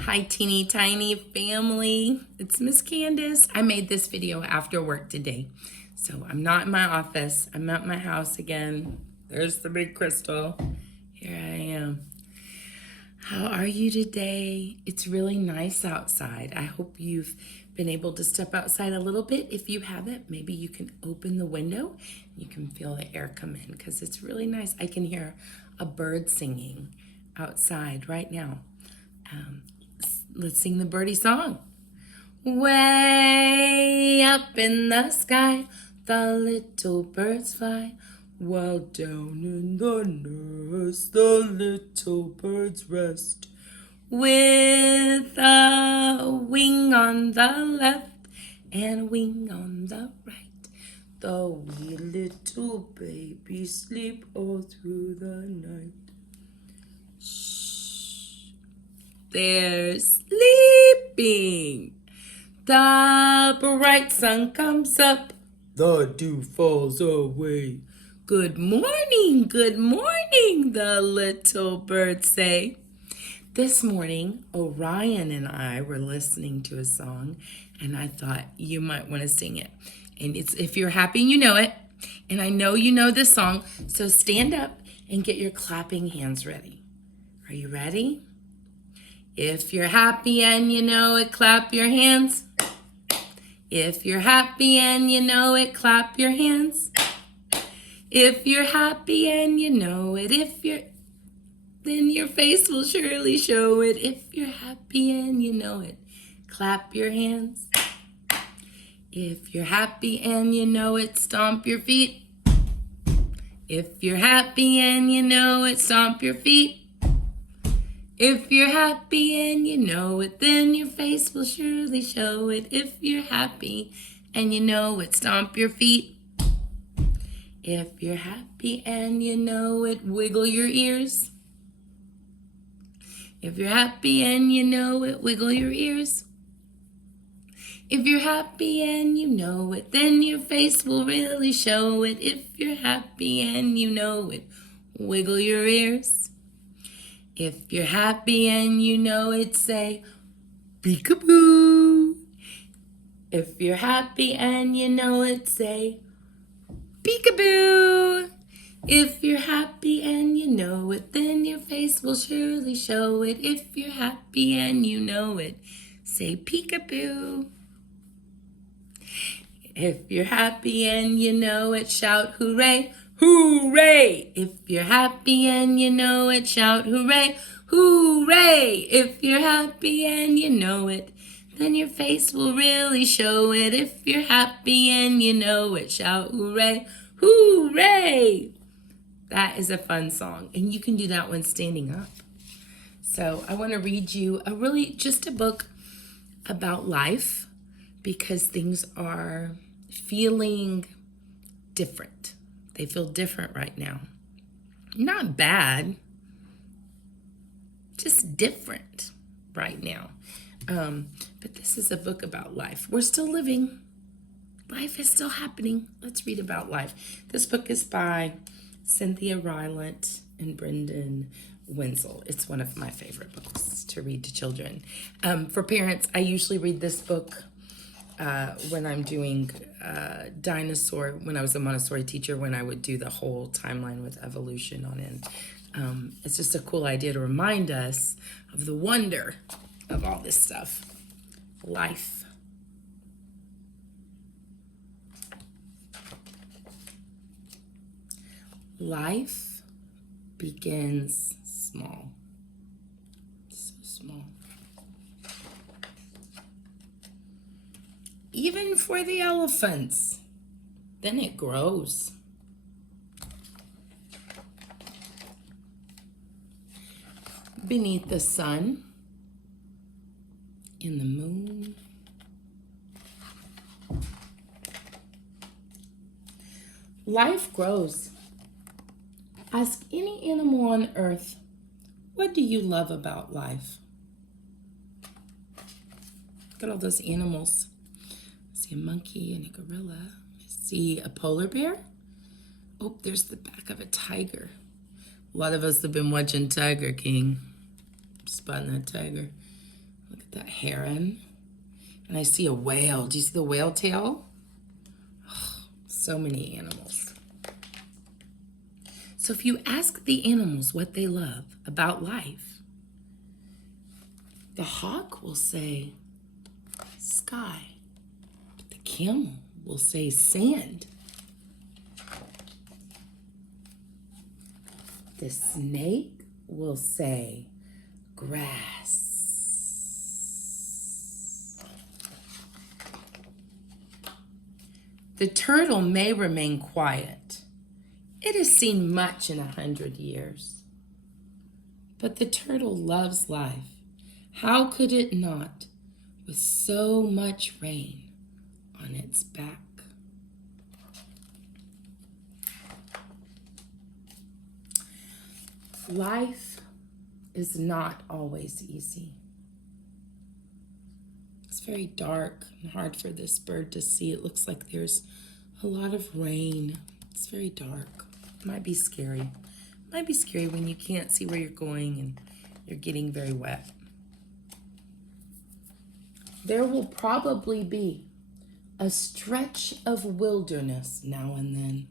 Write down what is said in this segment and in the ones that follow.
Hi, teeny tiny family. It's Miss Candace. I made this video after work today. So I'm not in my office. I'm at my house again. There's the big crystal. Here I am. How are you today? It's really nice outside. I hope you've been able to step outside a little bit. If you haven't, maybe you can open the window. You can feel the air come in because it's really nice. I can hear a bird singing outside right now. Let's sing the birdie song. Way up in the sky, the little birds fly. While down in the nest, the little birds rest. With a wing on the left and a wing on the right, the wee little babies sleep all through the night. They're sleeping. The bright sun comes up. The dew falls away. Good morning, the little birds say. This morning, Orion and I were listening to a song, and I thought you might want to sing it. And it's if you're happy, you know it. And I know you know this song, so stand up and get your clapping hands ready. Are you ready? If you're happy and you know it, clap your hands. If you're happy and you know it, clap your hands. If you're happy and you know it, then your face will surely show it. If you're happy and you know it, clap your hands. If you're happy and you know it, stomp your feet. If you're happy and you know it, stomp your feet. If you're happy and you know it, then your face will surely show it. If you're happy and you know it, stomp your feet. If you're happy and you know it, wiggle your ears. If you're happy and you know it, wiggle your ears. If you're happy and you know it, then your face will really show it. If you're happy and you know it, wiggle your ears. If you're happy and you know it, say peekaboo. If you're happy and you know it, say peekaboo. If you're happy and you know it, then your face will surely show it. If you're happy and you know it, say peekaboo. If you're happy and you know it, shout hooray, hooray. If you're happy and you know it, shout hooray, hooray. If you're happy and you know it, then your face will really show it. If you're happy and you know it, shout hooray, hooray. That is a fun song, and you can do that one standing up. So I want to read you just a book about life, because things are feeling different. They feel different right now. Not bad, just different right now. But this is a book about life. We're still living. Life is still happening. Let's read about life. This book is by Cynthia Rylant and Brendan Wenzel. It's one of my favorite books to read to children. For parents, I usually read this book when I'm doing when I was a Montessori teacher, when I would do the whole timeline with evolution on it. It's just a cool idea to remind us of the wonder of all this stuff. Life. Life begins small. So small. Even for the elephants. Then it grows. Beneath the sun, in the moon, life grows. Ask any animal on earth, what do you love about life? Look at all those animals. I see a monkey and a gorilla. I see a polar bear. Oh, there's the back of a tiger. A lot of us have been watching Tiger King. Spotting that tiger. Look at that heron. And I see a whale. Do you see the whale tail? Oh, so many animals. So if you ask the animals what they love about life, the hawk will say sky. The camel will say sand. The snake will say grass. The turtle may remain quiet. It has seen much in 100 years. But the turtle loves life. How could it not, with so much rain on its back? Life is not always easy. It's very dark and hard for this bird to see. It looks like there's a lot of rain. It's very dark. It might be scary. It might be scary when you can't see where you're going and you're getting very wet. There will probably be a stretch of wilderness now and then.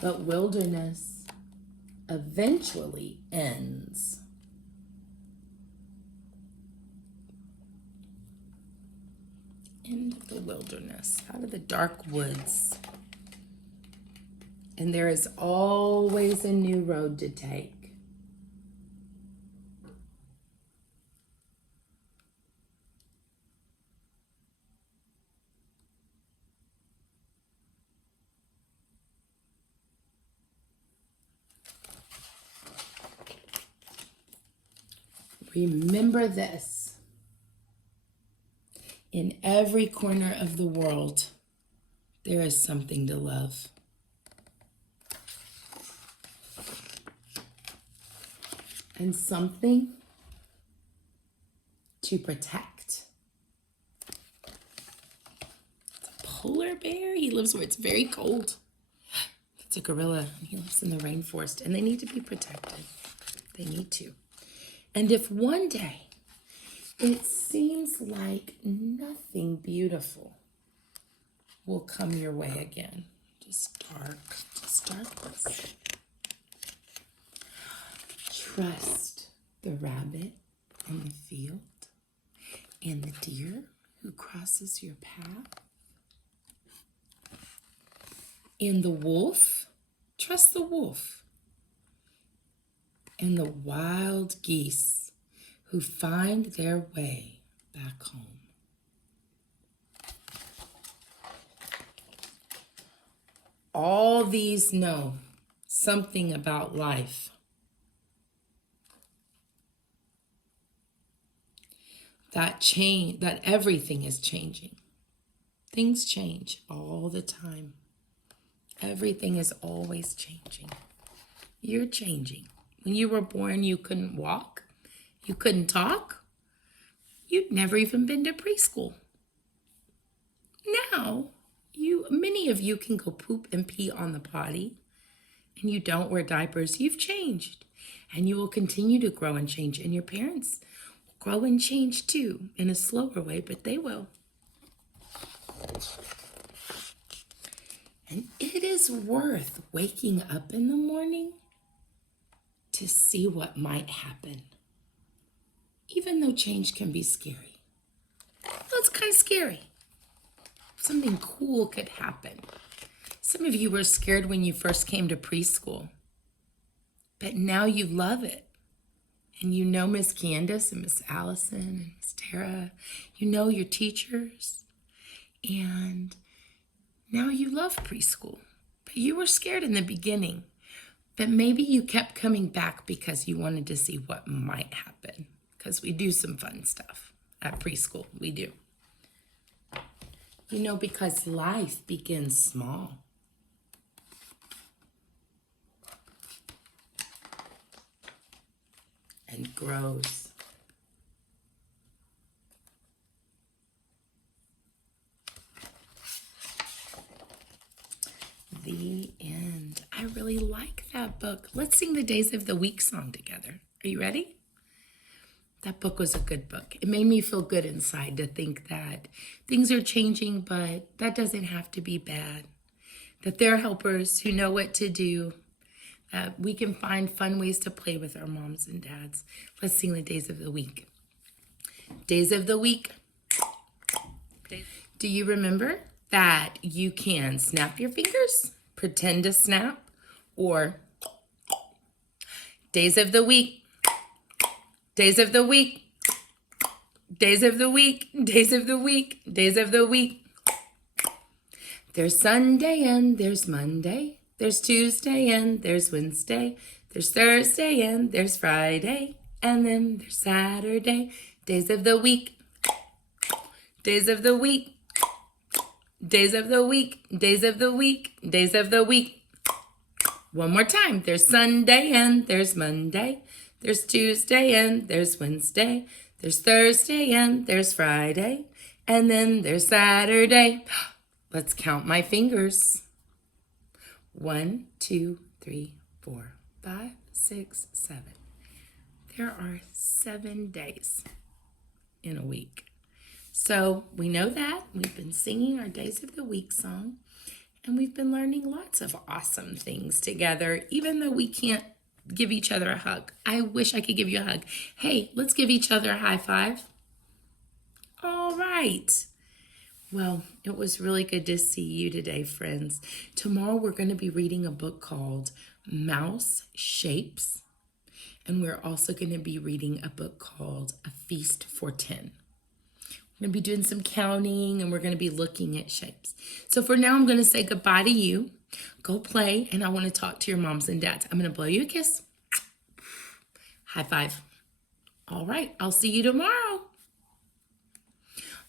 But wilderness eventually ends. End of the wilderness, out of the dark woods. And there is always a new road to take. Remember this. In every corner of the world, there is something to love. And something to protect. It's a polar bear. He lives where it's very cold. It's a gorilla. And he lives in the rainforest. And they need to be protected. They need to. And if one day it seems like nothing beautiful will come your way again, just darkness. Trust the rabbit in the field and the deer who crosses your path. And the wolf, trust the wolf. And the wild geese who find their way back home. All these know something about life. That everything is changing. Things change all the time. Everything is always changing. You're changing. When you were born, you couldn't walk. You couldn't talk. You'd never even been to preschool. Now, many of you can go poop and pee on the potty, and you don't wear diapers. You've changed, and you will continue to grow and change, and your parents will grow and change too, in a slower way, but they will. And it is worth waking up in the morning to see what might happen, even though change can be scary. Well, it's kind of scary. Something cool could happen. Some of you were scared when you first came to preschool, but now you love it. And you know Miss Candace and Miss Allison and Miss Tara. You know your teachers. And now you love preschool. But you were scared in the beginning. But maybe you kept coming back because you wanted to see what might happen. Because we do some fun stuff at preschool. We do. You know, because life begins small. And grows. The End. I really like that book. Let's sing the Days of the Week song together. Are you ready? That book was a good book. It made me feel good inside to think that things are changing, but that doesn't have to be bad. That there are helpers who know what to do. That we can find fun ways to play with our moms and dads. Let's sing the Days of the Week. Days of the Week. Do you remember that you can snap your fingers, pretend to snap, or days of the week, days of the week, days of the week, days of the week, days of the week. There's Sunday and there's Monday, there's Tuesday and there's Wednesday, there's Thursday and there's Friday, and then there's Saturday. Days of the week, days of the week, days of the week, days of the week, days of the week. One more time. There's Sunday and there's Monday. There's Tuesday and there's Wednesday. There's Thursday and there's Friday. And then there's Saturday. Let's count my fingers. 1, 2, 3, 4, 5, 6, 7. There are 7 days in a week. So we know that. We've been singing our Days of the Week song, and we've been learning lots of awesome things together, even though we can't give each other a hug. I wish I could give you a hug. Hey, let's give each other a high five. All right. Well, it was really good to see you today, friends. Tomorrow we're going to be reading a book called Mouse Shapes, and we're also going to be reading a book called A Feast for 10. We're going to be doing some counting, and we're going to be looking at shapes. So for now, I'm going to say goodbye to you. Go play, and I want to talk to your moms and dads. I'm going to blow you a kiss. High five. All right, I'll see you tomorrow.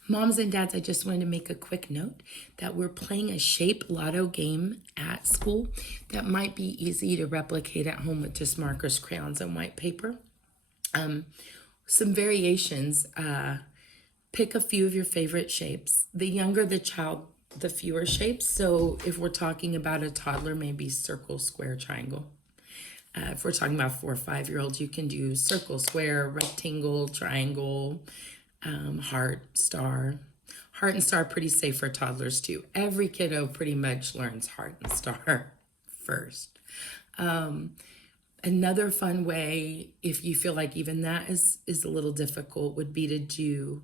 Moms and dads, I just wanted to make a quick note that we're playing a shape lotto game at school that might be easy to replicate at home with just markers, crayons, and white paper. Some variations. Pick a few of your favorite shapes. The younger the child, the fewer shapes. So if we're talking about a toddler, maybe circle, square, triangle. If we're talking about 4 or 5-year-olds, you can do circle, square, rectangle, triangle, heart, star. Heart and star are pretty safe for toddlers too. Every kiddo pretty much learns heart and star first. Another fun way, if you feel like even that is a little difficult, would be to do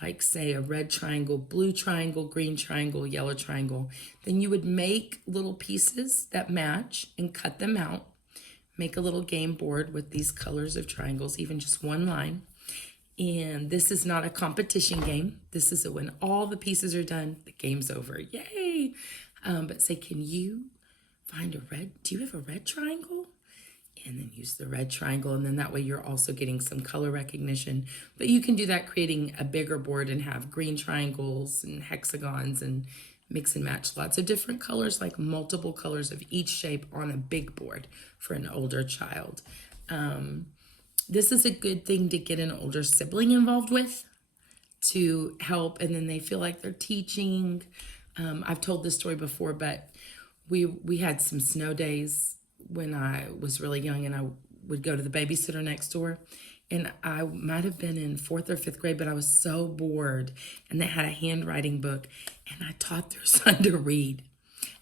like say a red triangle, blue triangle, green triangle, yellow triangle. Then you would make little pieces that match and cut them out. Make a little game board with these colors of triangles, even just one line. And this is not a competition game. This is when all the pieces are done, the game's over. Yay! But say, can you find a red? Do you have a red triangle? And then use the red triangle, and then that way you're also getting some color recognition. But you can do that creating a bigger board and have green triangles and hexagons and mix and match lots of different colors, like multiple colors of each shape on a big board for an older child. This is a good thing to get an older sibling involved with to help, and then they feel like they're teaching. I've told this story before, but we had some snow days when I was really young, and I would go to the babysitter next door, and I might have been in 4th or 5th grade, but I was so bored, and they had a handwriting book, and I taught their son to read.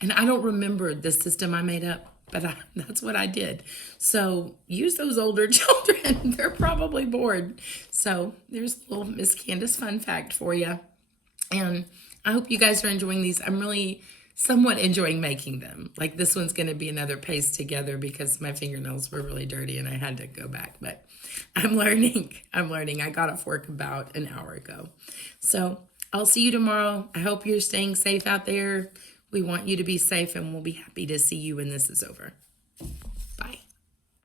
And I don't remember the system I made up, but that's what I did. So use those older children. They're probably bored. So there's a little Miss Candace fun fact for you. And I hope you guys are enjoying these. I'm really somewhat enjoying making them. Like this one's going to be another paste together because my fingernails were really dirty and I had to go back. But I'm learning. I got off work about an hour ago. So I'll see you tomorrow. I hope you're staying safe out there. We want you to be safe, and we'll be happy to see you when this is over.